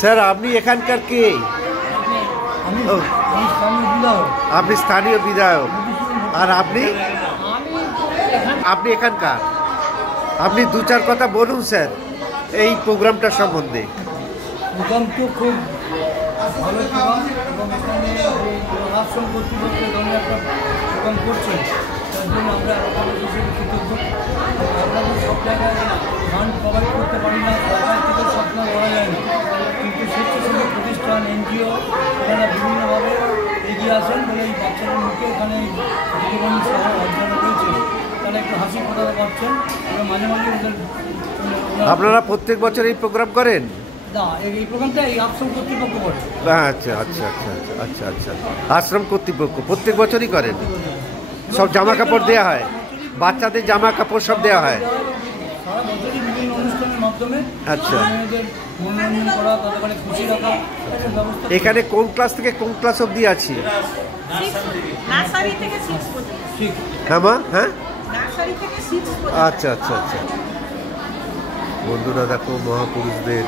Sir আপনি এখানকার কে? আপনি স্থানীয় বিধায়ক। আর আপনি আপনি এখানকার? আপনি দু চার কথা বলুন স্যার এই প্রোগ্রামটা সম্বন্ধে। প্রোগ্রাম তো খুব ভালো প্রোগ্রাম এবং এখানে আশ্রম কর্তৃপক্ষের ধরনের একটা প্রোগ্রাম করছেন, তার জন্য আমরা হিসেবে কৃতজ্ঞ। আমরা সব জায়গায় গান প্রোভাইড করতে পারি না, সরকার থেকে স্বপ্ন করা যায় না, কিন্তু স্বেচ্ছাসেবী প্রতিষ্ঠান এনজিও এখানে বিভিন্নভাবে এগিয়ে আসেন বলে এই বাচ্চাদের মুখে এখানে জীবনী সহ অধ্যয়ন রয়েছে, তারা একটু হাসি ফোটাতে পারছেন এবং মাঝে মাঝে ওদের। আপনারা প্রত্যেক বছর এই প্রোগ্রাম করেন? না, এই প্রোগ্রামটা এই আশ্রম কর্তৃপক্ষ করে। আচ্ছা আচ্ছা আচ্ছা আচ্ছা আচ্ছা আশ্রম কর্তৃপক্ষ প্রত্যেক বছরই করেন? সব জামা কাপড় দেওয়া হয়, বাচ্চাদের জামা কাপড় সব দেওয়া হয়? সারা বছরই বিভিন্ন অনুষ্ঠানের মাধ্যমে আচ্ছা। মেয়েদের মনোরঞ্জন করা, তাদের মানে খুশি রাখা ব্যবস্থা। এখানে কোন ক্লাস থেকে কোন ক্লাস অবধি আছি? নার্সারি থেকে 6 পর্যন্ত। ঠিক। হ্যাঁ মা, হ্যাঁ নার্সারি থেকে 6 পর্যন্ত। আচ্ছা আচ্ছা আচ্ছা। বন্ধুরা দেখো মহাপুরুষদের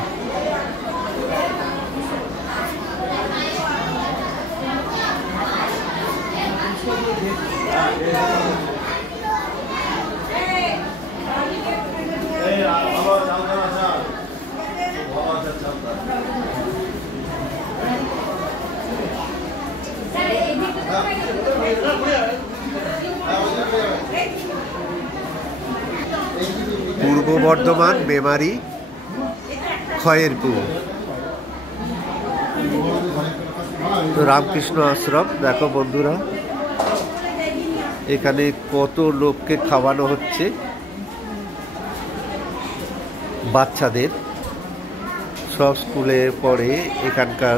পূর্ব বর্ধমান মেমারি খয়েরপুর। তো রামকৃষ্ণ আশ্রম দেখো বন্ধুরা, এখানে কত লোককে খাওয়ানো হচ্ছে, বাচ্চাদের সব স্কুলে পড়ে। এখানকার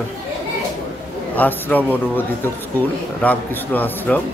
আশ্রম অনুমোদিত স্কুল রামকৃষ্ণ আশ্রম।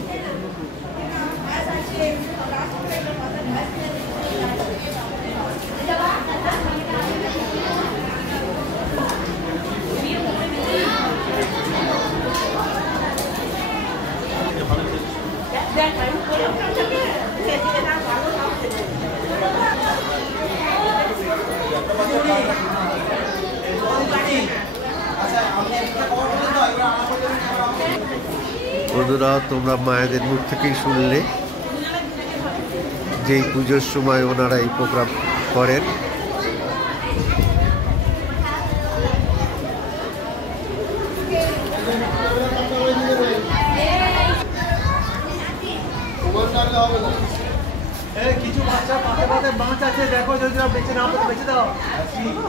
বন্ধুরা তোমরা মায়েদের মুখ থেকেই শুনলে যে পুজোর সময় ওনারা এই প্রোগ্রাম করেন।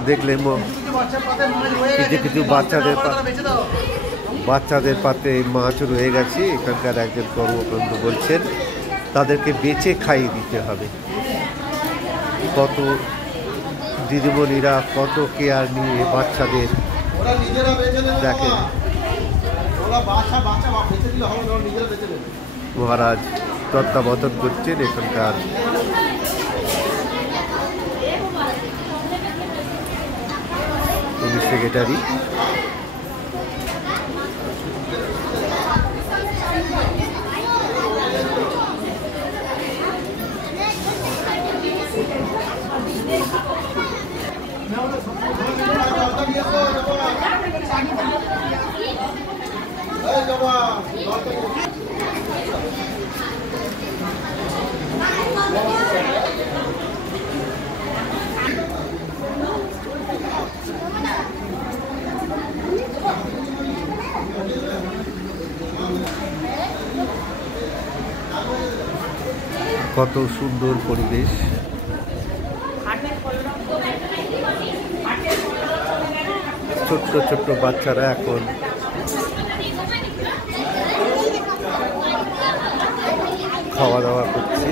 দেখলে কিছু বাচ্চাদের পাতে মাছ রয়ে গেছে। এখানকার একজন কর্মকাণ্ড বলছেন তাদেরকে বেচে খাইয়ে দিতে হবে। কত দিদিমণিরা কত কেয়ার নিয়ে বাচ্চাদের দেখেন। মহারাজ তত্ত্বাবধান করছেন এখানকার পুলিশ সেক্রেটারি। কত সুন্দর পরিবেশ। ছোট্ট ছোট্ট বাচ্চারা এখন খাওয়া দাওয়া করছে।